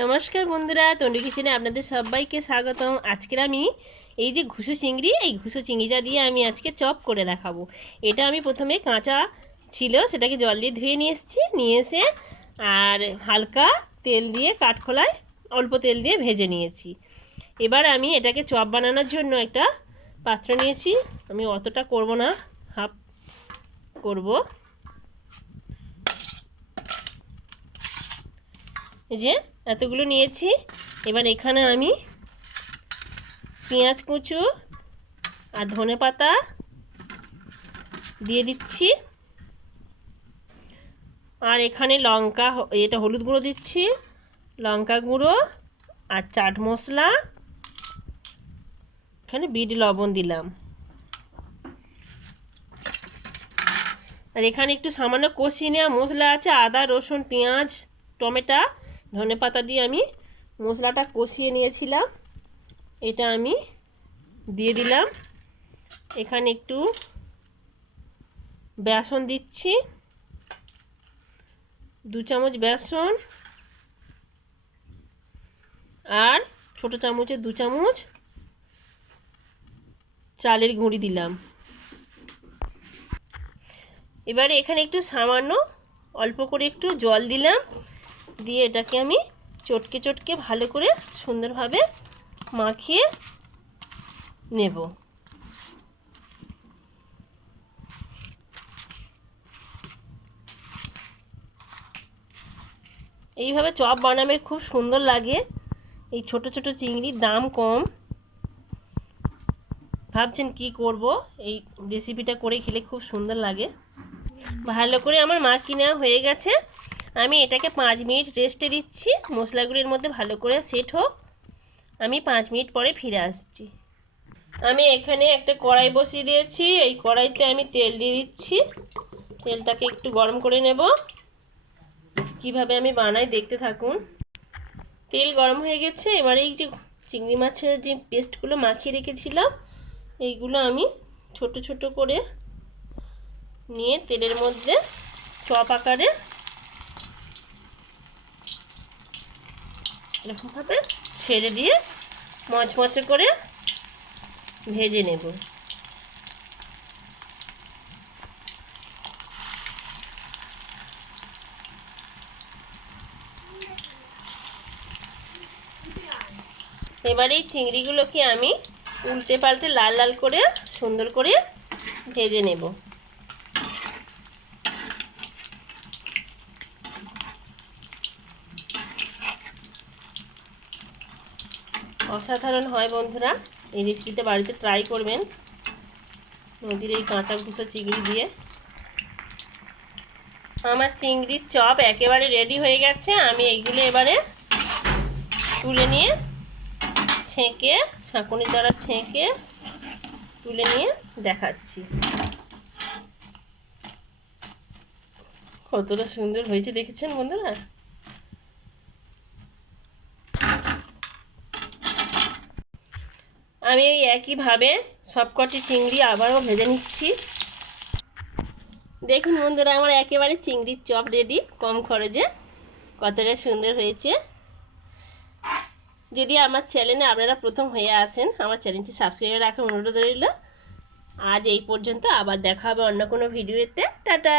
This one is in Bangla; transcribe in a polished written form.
নমস্কার বন্ধুরা, তন্ডু কিচেনে আপনাদের সবাইকে স্বাগতম। আজকের আমি এই যে ঘুষো চিংড়ি, এই ঘুষো চিংড়িটা দিয়ে আমি আজকে চপ করে দেখাবো। এটা আমি প্রথমে কাঁচা ছিল সেটাকে জল দিয়ে ধুয়ে নিয়ে এসে আর হালকা তেল দিয়ে কাঠখোলায় অল্প তেল দিয়ে ভেজে নিয়েছি। এবার আমি এটাকে চপ বানানোর জন্য একটা পাত্র নিয়েছি। আমি অতটা করব না, হাফ করব। এই যে এতগুলো নিয়েছি। এবার এখানে আমি পেঁয়াজ কুচু আর ধনেপাতা দিয়ে দিচ্ছি, আর এখানে লঙ্কা, এটা হলুদ গুঁড়ো দিচ্ছি, লঙ্কা গুঁড়ো আর চাট মশলা, এখানে বিট লবণ দিলাম। আর এখানে একটু সামান্য কষিয়ে নেওয়া মশলা আছে, আদা রসুন পেঁয়াজ টমেটো ধনেপাতা দিয়ে আমি মশলাটা কষিয়ে নিয়েছিলাম, এটা আমি দিয়ে দিলাম। এখানে একটু বেসন দিচ্ছি, 2 চামচ বেসন, আর ছোটো চামচে 2 চামচ চালের গুঁড়ি দিলাম। এবারে এখানে একটু সামান্য অল্প করে একটু জল দিলাম, দিয়ে এটাকে আমি চটকে চটকে ভালো করে সুন্দরভাবে মাখিয়ে নেব। এইভাবে চপ বানাবে, খুব সুন্দর লাগে। এই ছোট ছোট চিংড়ির দাম কম। ভাবছেন কি করব, এই রেসিপিটা করে খেলে খুব সুন্দর লাগে। ভালো করে আমার মাখিয়ে নেওয়া হয়ে গেছে। আমি এটাকে 5 মিনিট রেস্টে দিচ্ছি, মশলাগুলির মধ্যে ভালো করে সেট হোক। আমি 5 মিনিট পরে ফিরে আসছি। আমি এখানে একটা কড়াই বসিয়ে দিয়েছি, এই কড়াইতে আমি তেল দিয়ে দিচ্ছি। তেলটাকে একটু গরম করে নেব। কিভাবে আমি বানাই দেখতে থাকুন। তেল গরম হয়ে গেছে। এবারে এই যে চিংড়ি মাছের যে পেস্টগুলো মাখিয়ে রেখেছিলাম, এইগুলো আমি ছোট ছোট করে নিয়ে তেলের মধ্যে চপ আকারে এরকমভাবে ছেড়ে দিয়ে মচমচে করে ভেজে নেব। এবারে এই চিংড়িগুলোকে আমি উল্টে পাল্টে লাল লাল করে সুন্দর করে ভেজে নেব। অসাধারণ হয় বন্ধুরা, এই রেসিপিটা বাড়িতে ট্রাই করবেন নদীর এই কাঁচা ঘুষো চিংড়ি দিয়ে। আমার চিংড়ির চপ একেবারে রেডি হয়ে গেছে। আমি এইগুলো এবারে তুলে নিয়ে ছেঁকে, ছাঁকুনি দ্বারা ছেঁকে তুলে নিয়ে দেখাচ্ছি কতটা সুন্দর হয়েছে, দেখেছেন বন্ধুরা। আমি এই একইভাবে সবকটি চিংড়ি আবারও ভেজে নিচ্ছি। দেখুন বন্ধুরা, আমার একেবারে চিংড়ির চপ রেডি, কম খরচে। কতটা সুন্দর হয়েছে। যদি আমার চ্যানেলে আপনারা প্রথম হয়ে আসেন, আমার চ্যানেলটি সাবস্ক্রাইব রাখার অনুরোধ রইল। আজ এই পর্যন্ত, আবার দেখা হবে অন্য কোনো ভিডিওতে। টাটা।